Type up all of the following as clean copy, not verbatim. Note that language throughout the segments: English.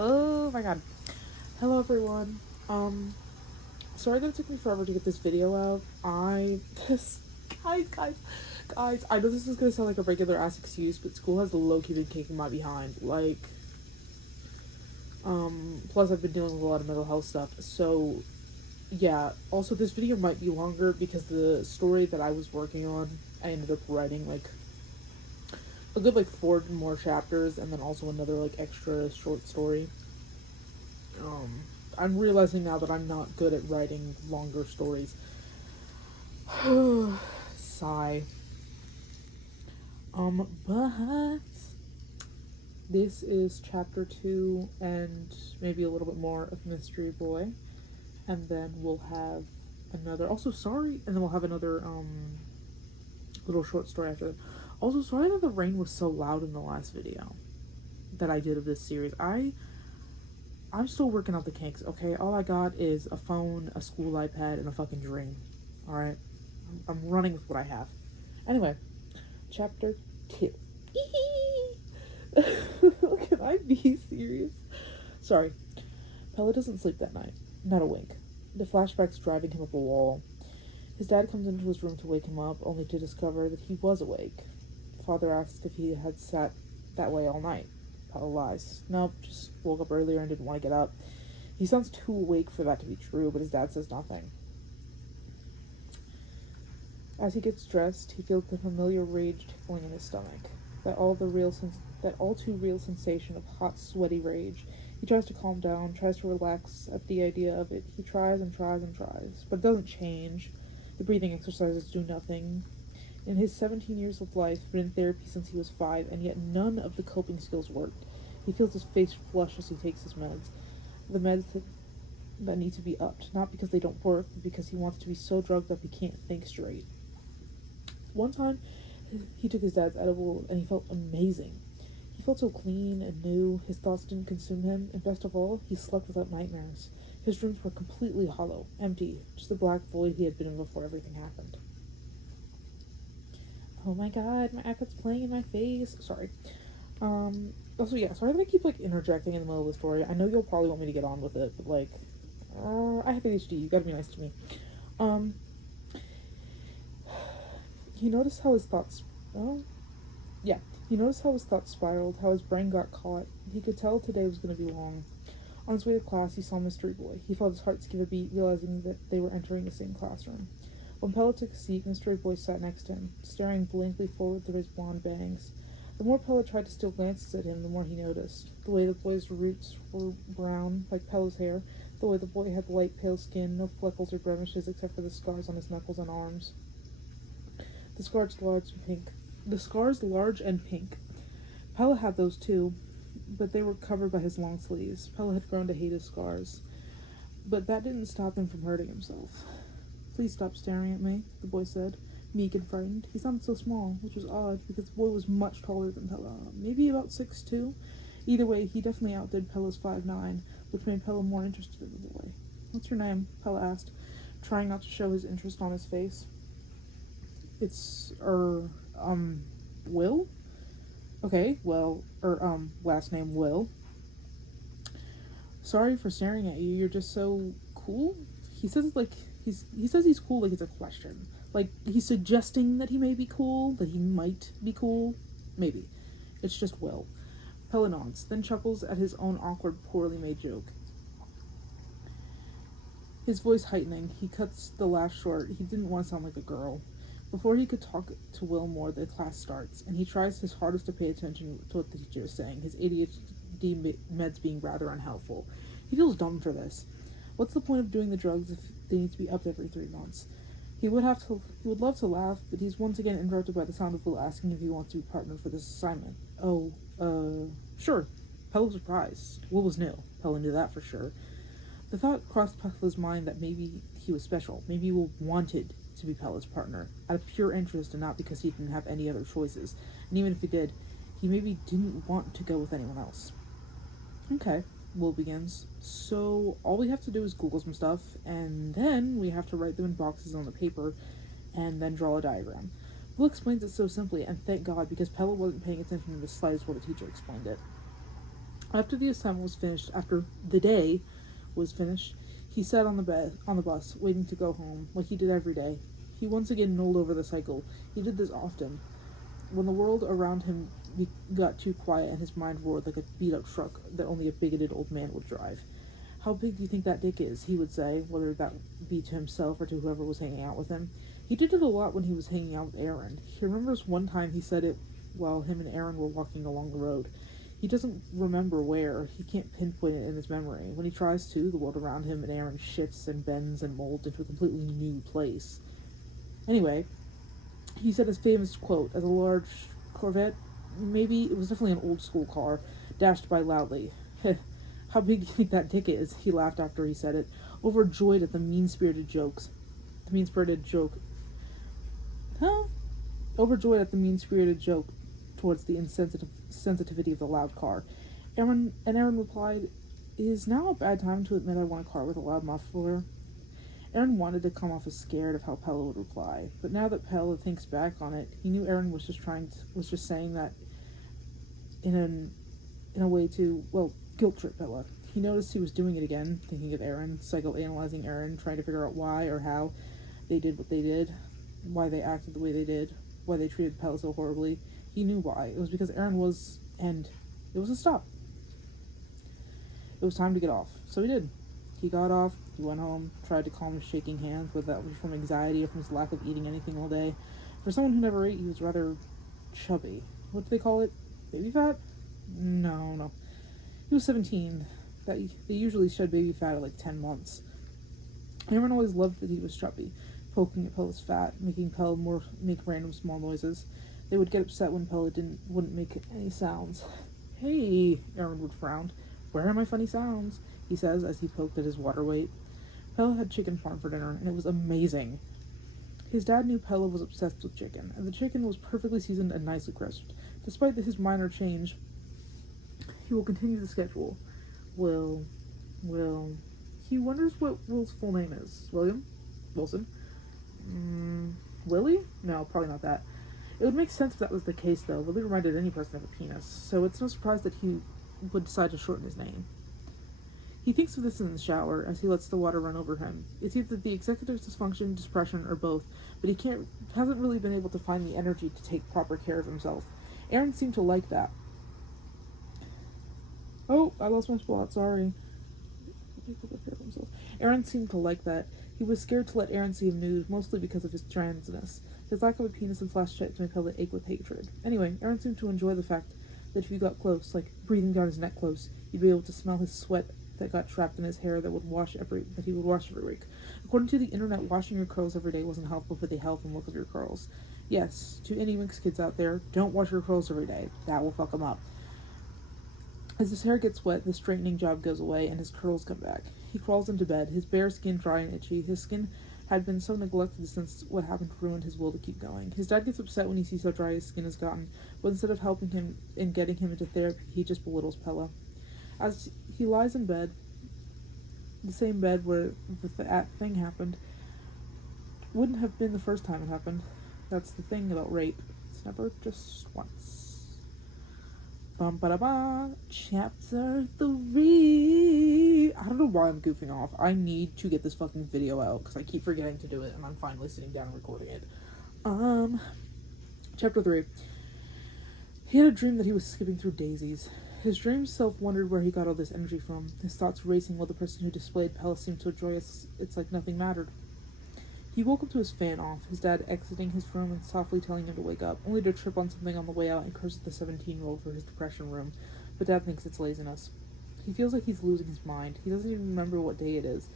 Oh my god. Hello everyone. Sorry that it took me forever to get this video out. Guys, I know this is gonna sound like a regular ass excuse, but school has low-key been kicking my behind. Plus I've been dealing with a lot of mental health stuff, so yeah. Also, this video might be longer because the story that I was working on, I ended up writing a good 4 more chapters and then also another extra short story. Um, I'm realizing now that I'm not good at writing longer stories. Sigh. But this is chapter 2 and maybe a little bit more of Mystery Boy. And then we'll have another. Also, sorry. And then we'll have another, little short story after that. Also, sorry that the rain was so loud in the last video that I did of this series. I'm still working out the kinks, okay? All I got is a phone, a school iPad, and a fucking dream. Alright? I'm running with what I have. Anyway, chapter 2. Can I be serious? Sorry. Pella doesn't sleep that night. Not a wink. The flashback's driving him up a wall. His dad comes into his room to wake him up, only to discover that he was awake. Father asks if he had sat that way all night. Pella lies. Nope, just woke up earlier and didn't want to get up. He sounds too awake for that to be true, but his dad says nothing. As he gets dressed, he feels the familiar rage tickling in his stomach. That all too real sensation of hot, sweaty rage. He tries to calm down, tries to relax at the idea of it. He tries and tries and tries, but it doesn't change. The breathing exercises do nothing. In his 17 years of life, been in therapy since he was 5, and yet none of the coping skills worked. He feels his face flush as he takes his meds. The meds that need to be upped, not because they don't work, but because he wants to be so drugged up he can't think straight. One time, he took his dad's edible, and he felt amazing. He felt so clean and new, his thoughts didn't consume him, and best of all, he slept without nightmares. His dreams were completely hollow, empty, just the black void he had been in before everything happened. Oh my god, my iPad's playing in my face. Sorry. Also, yeah, sorry that I keep, interjecting in the middle of the story. I know you'll probably want me to get on with it, but, I have ADHD. You gotta be nice to me. He noticed how his thoughts... Oh? Yeah. He noticed how his thoughts spiraled, how his brain got caught. He could tell today was going to be long. On his way to class, he saw Mystery Boy. He felt his heart skip a beat, realizing that they were entering the same classroom. When Pella took a seat, Mystery Boy sat next to him, staring blankly forward through his blonde bangs. The more Pella tried to steal glances at him, the more he noticed. The way the boy's roots were brown, like Pella's hair. The way the boy had light, pale skin, no freckles or blemishes except for the scars on his knuckles and arms. The scars large and pink. Pella had those too, but they were covered by his long sleeves. Pella had grown to hate his scars. But that didn't stop him from hurting himself. Please stop staring at me, the boy said, meek and frightened. He sounded so small, which was odd, because the boy was much taller than Pella, maybe about 6'2". Either way, he definitely outdid Pella's 5'9", which made Pella more interested in the boy. What's your name? Pella asked, trying not to show his interest on his face. It's, Will? Okay, well, last name Will. Sorry for staring at you, you're just so cool? He says he's cool like it's a question. Like, he's suggesting that he may be cool, that he might be cool. Maybe. It's just Will. Pella nods, then chuckles at his own awkward, poorly made joke. His voice heightening, he cuts the laugh short. He didn't want to sound like a girl. Before he could talk to Will more, the class starts, and he tries his hardest to pay attention to what the teacher is saying, his ADHD meds being rather unhelpful. He feels dumb for this. What's the point of doing the drugs if they need to be upped every 3 months? He would love to laugh, but he's once again interrupted by the sound of Will asking if he wants to be partnered for this assignment. Oh, sure. Pella was surprised. Will was new. Pella knew that for sure. The thought crossed Pella's mind that maybe he was special. Maybe Will wanted to be Pella's partner, out of pure interest and not because he didn't have any other choices. And even if he did, he maybe didn't want to go with anyone else. Okay, Will begins. So all we have to do is Google some stuff, and then we have to write them in boxes on the paper, and then draw a diagram. Will explains it so simply, and thank God, because Pella wasn't paying attention in the slightest while the teacher explained it. After the assignment was finished, after the day was finished, he sat on the bus, waiting to go home, like he did every day. He once again knolled over the cycle. He did this often. When the world around him got too quiet and his mind roared like a beat-up truck that only a bigoted old man would drive. How big do you think that dick is? He would say, whether that be to himself or to whoever was hanging out with him. He did it a lot when he was hanging out with Aaron. He remembers one time he said it while him and Aaron were walking along the road. He doesn't remember where. He can't pinpoint it in his memory. When he tries to, the world around him and Aaron shifts and bends and molds into a completely new place. Anyway, he said his famous quote as a large Corvette, maybe it was definitely an old school car, dashed by loudly. How big do you think that dick is? He laughed after he said it, overjoyed at the mean-spirited jokes. The mean-spirited joke. Huh? Overjoyed at the mean-spirited joke towards the sensitivity of the loud car. Aaron replied, "Is now a bad time to admit I want a car with a loud muffler?" Aaron wanted to come off as scared of how Pella would reply, but now that Pella thinks back on it, he knew Aaron was just saying that in a way to, well, guilt trip Pella. He noticed he was doing it again, thinking of Aaron, psychoanalyzing Aaron, trying to figure out why or how they did what they did, why they acted the way they did, why they treated Pella so horribly. He knew why. It was because Aaron was, and it was a stop. It was time to get off. So he did. He got off, he went home, tried to calm his shaking hands, whether that was from anxiety or from his lack of eating anything all day. For someone who never ate, he was rather chubby. What do they call it? Baby fat? No. He was 17. They usually shed baby fat at like 10 months. Aaron always loved that he was chubby, poking at Pella's fat, making Pella make random small noises. They would get upset when Pella wouldn't make any sounds. "Hey," Aaron would frown. "Where are my funny sounds?" he says as he poked at his water weight. Pella had chicken parm for dinner, and it was amazing. His dad knew Pella was obsessed with chicken, and the chicken was perfectly seasoned and nicely crisped. Despite his minor change, he will continue the schedule. Will. He wonders what Will's full name is. William? Wilson? Willie? No, probably not that. It would make sense if that was the case, though. Willie reminded any person of a penis, so it's no surprise that he would decide to shorten his name. He thinks of this in the shower as he lets the water run over him. It's either the executive dysfunction, depression, or both, but he hasn't really been able to find the energy to take proper care of himself. Aaron seemed to like that. Oh, I lost my spot, sorry. Aaron seemed to like that. He was scared to let Aaron see him nude, mostly because of his transness. His lack of a penis and flash checks made Pella ache with hatred. Anyway, Aaron seemed to enjoy the fact that if you got close, like breathing down his neck close, you'd be able to smell his sweat that got trapped in his hair that he would wash every week. According to the internet, washing your curls every day wasn't helpful for the health and look of your curls. Yes, to any mixed kids out there, don't wash your curls every day. That will fuck them up. As his hair gets wet, the straightening job goes away and his curls come back. He crawls into bed, his bare skin dry and itchy. His skin had been so neglected since what happened ruined his will to keep going. His dad gets upset when he sees how dry his skin has gotten, but instead of helping him and getting him into therapy, he just belittles Pella. As he lies in bed, the same bed where the thing happened, wouldn't have been the first time it happened. That's the thing about rape. It's never just once. Chapter 3. I don't know why I'm goofing off. I need to get this fucking video out because I keep forgetting to do it, and I'm finally sitting down and recording it. Chapter 3. He had a dream that he was skipping through daisies. His dream self wondered where he got all this energy from. His thoughts racing while the person who displayed Pella seemed so joyous it's like nothing mattered. He woke up to his fan off, his dad exiting his room and softly telling him to wake up, only to trip on something on the way out and curse at the 17-year-old for his depression room, but Dad thinks it's laziness. He feels like he's losing his mind. He doesn't even remember what day it is.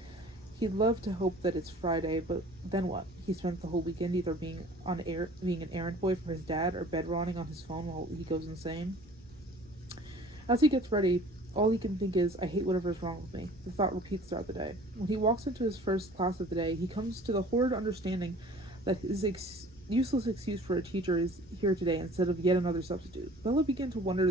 He'd love to hope that it's Friday, but then what? He spends the whole weekend either being an errand boy for his dad or bedrotting on his phone while he goes insane. As he gets ready, all he can think is, I hate whatever's wrong with me. The thought repeats throughout the day. When he walks into his first class of the day, he comes to the horrid understanding that his useless excuse for a teacher is here today instead of yet another substitute. Bella began to wonder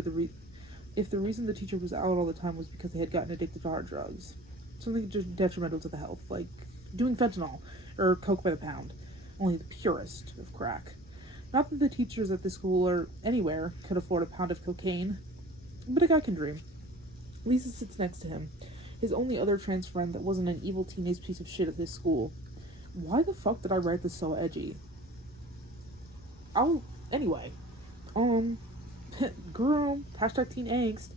if the reason the teacher was out all the time was because they had gotten addicted to hard drugs. Something just detrimental to the health, like doing fentanyl or coke by the pound. Only the purest of crack. Not that the teachers at the school or anywhere could afford a pound of cocaine, but a guy can dream. Lisa sits next to him, his only other trans friend that wasn't an evil teenage piece of shit at his school. Why the fuck did I write this so edgy? I'll. Anyway. Um. Girl. Hashtag teen angst.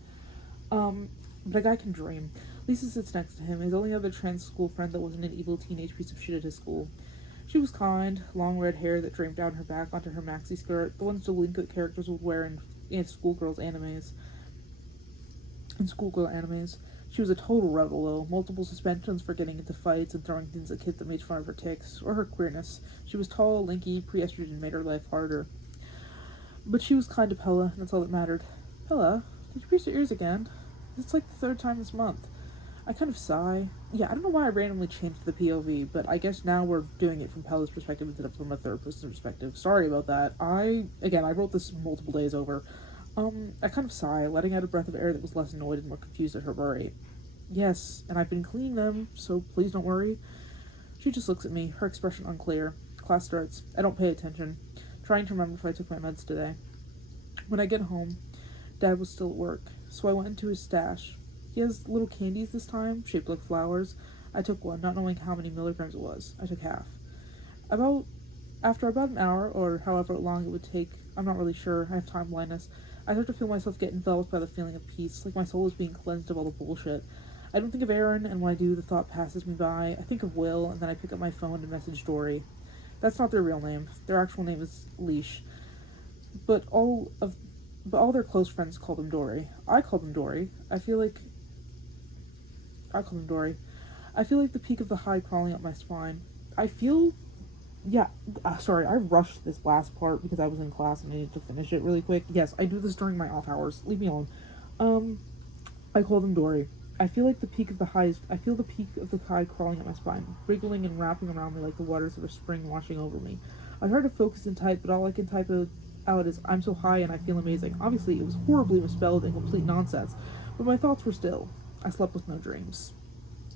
But a guy can dream. Lisa sits next to him, his only other trans school friend that wasn't an evil teenage piece of shit at his school. She was kind, long red hair that draped down her back onto her maxi skirt, the ones delinquent characters would wear in schoolgirl animes. She was a total rebel, though. Multiple suspensions for getting into fights and throwing things at kids that made fun of her tics, or her queerness. She was tall, lanky, pre-estrogen made her life harder. But she was kind to Pella, and that's all that mattered. Pella, did you pierce your ears again? It's like the third time this month. I kind of sigh. Yeah, I don't know why I randomly changed the POV, but I guess now we're doing it from Pella's perspective instead of from a third person perspective. Sorry about that. I wrote this multiple days over. I kind of sigh, letting out a breath of air that was less annoyed and more confused at her worry. Yes, and I've been cleaning them, so please don't worry. She just looks at me, her expression unclear. Class starts. I don't pay attention, trying to remember if I took my meds today. When I get home, Dad was still at work, so I went into his stash. He has little candies this time, shaped like flowers. I took one, not knowing how many milligrams it was. I took half. After about an hour, or however long it would take, I'm not really sure, I have time blindness, I start to feel myself get enveloped by the feeling of peace, like my soul is being cleansed of all the bullshit. I don't think of Aaron, and when I do, the thought passes me by. I think of Will, and then I pick up my phone and message Dory. That's not their real name. Their actual name is Leash. But all their close friends call them Dory. I call them Dory. I feel like the peak of the high crawling up my spine. Sorry, I rushed this last part because I was in class and I needed to finish it really quick. Yes, I do this during my off hours. Leave me alone. I call them Dory. I feel the peak of the high crawling up my spine, wriggling and wrapping around me like the waters of a spring washing over me. I try to focus and type, but all I can type out is, I'm so high and I feel amazing. Obviously, it was horribly misspelled and complete nonsense, but my thoughts were still. I slept with no dreams.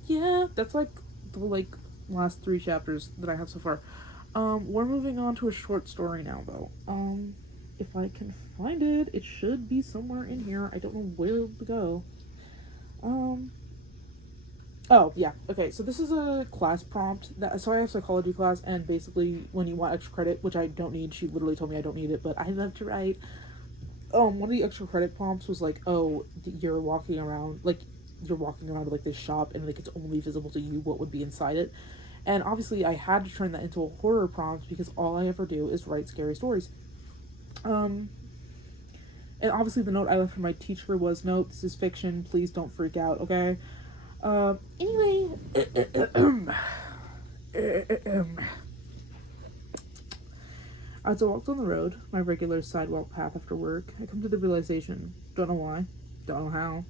Yeah, that's the last 3 chapters that I have so far. We're moving on to a short story now, though. If I can find it, it should be somewhere in here. I don't know where to go. Oh, yeah. Okay, so this is a class prompt. So I have psychology class, and basically, when you want extra credit, which I don't need, she literally told me I don't need it, but I love to write. One of the extra credit prompts was you're walking around like this shop, and it's only visible to you what would be inside it. And obviously, I had to turn that into a horror prompt because all I ever do is write scary stories. And obviously, the note I left from my teacher was, "Note, this is fiction. Please don't freak out, okay?" Anyway. As I walked on the road, my regular sidewalk path after work, I come to the realization, don't know why, don't know how,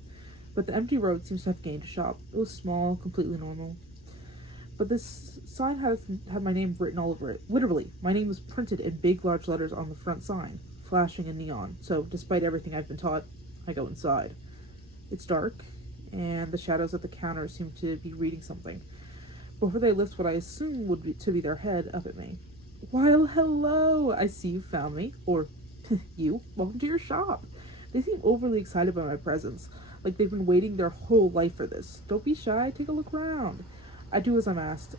but the empty road seems to have gained a shop. It was small, completely normal. But this sign had my name written all over it. Literally, my name was printed in big, large letters on the front sign, flashing in neon. So, despite everything I've been taught, I go inside. It's dark, and the shadows at the counter seem to be reading something, before they lift what I assume would be their head up at me. "Well, hello! I see you found me." Or, "You, welcome to your shop." They seem overly excited by my presence, like they've been waiting their whole life for this. Don't be shy, take a look around. I do as I'm asked.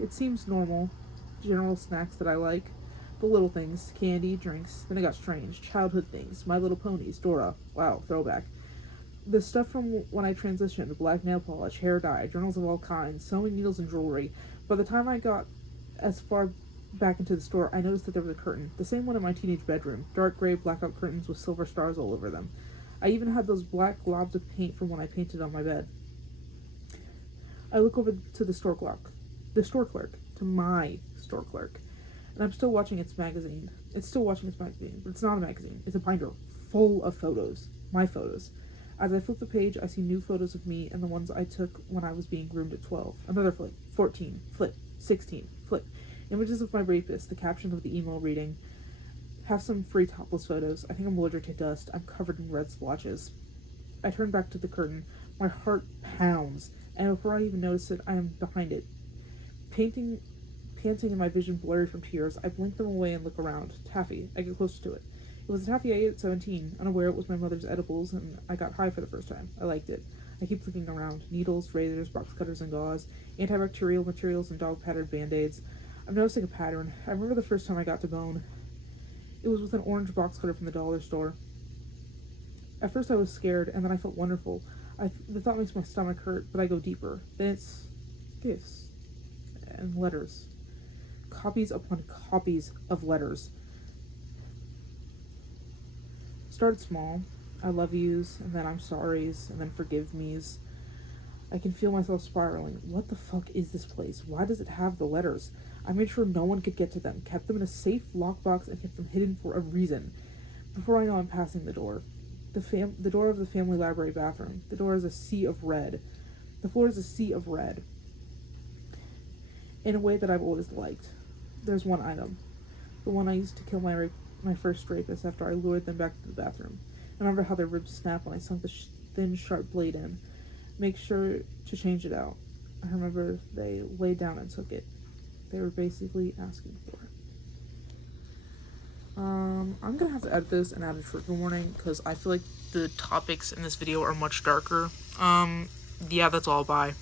It seems normal. General snacks that I like. The little things, candy, drinks. Then it got strange. Childhood things. My Little Ponies, Dora. Wow, throwback. The stuff from when I transitioned, black nail polish, hair dye, journals of all kinds, sewing needles and jewelry. By the time I got as far back into the store, I noticed that there was a curtain, the same one in my teenage bedroom, dark gray blackout curtains with silver stars all over them. I even had those black globs of paint from when I painted on my bed. I look over to the store clerk, to my store clerk, and I'm still watching its magazine. But it's not a magazine. It's a binder full of photos, my photos. As I flip the page, I see new photos of me and the ones I took when I was being groomed at 12. Another flip, 14, flip, 16, flip. Images of my rapist, the caption of the email reading, have some free topless photos. I think I'm allergic to dust. I'm covered in red splotches. I turn back to the curtain. My heart pounds, and before I even notice it, I am behind it. Panting and my vision blurry from tears, I blink them away and look around. Taffy. I get closer to it. It was a taffy I ate at 17, unaware it was my mother's edibles, and I got high for the first time. I liked it. I keep looking around. Needles, razors, box cutters, and gauze, antibacterial materials, and dog-patterned band-aids. I'm noticing a pattern. I remember the first time I got to bone. It was with an orange box cutter from the dollar store. At first I was scared, and then I felt wonderful. The thought makes my stomach hurt, but I go deeper. Then it's gifts and letters. Copies upon copies of letters. Started small. I love yous, and then I'm sorry's, and then forgive me's. I can feel myself spiraling. What the fuck is this place? Why does it have the letters? I made sure no one could get to them, kept them in a safe lockbox, and kept them hidden for a reason. Before I know I'm passing the door. The door of the family library bathroom. The door is a sea of red. The floor is a sea of red. In a way that I've always liked. There's one item. The one I used to kill my first rapist after I lured them back to the bathroom. I remember how their ribs snapped when I sunk the thin, sharp blade in. Make sure to change it out. I remember they laid down and took it. They were basically asking for it. I'm gonna have to edit this and add a trigger warning because I feel like the topics in this video are much darker. Yeah, that's all. Bye.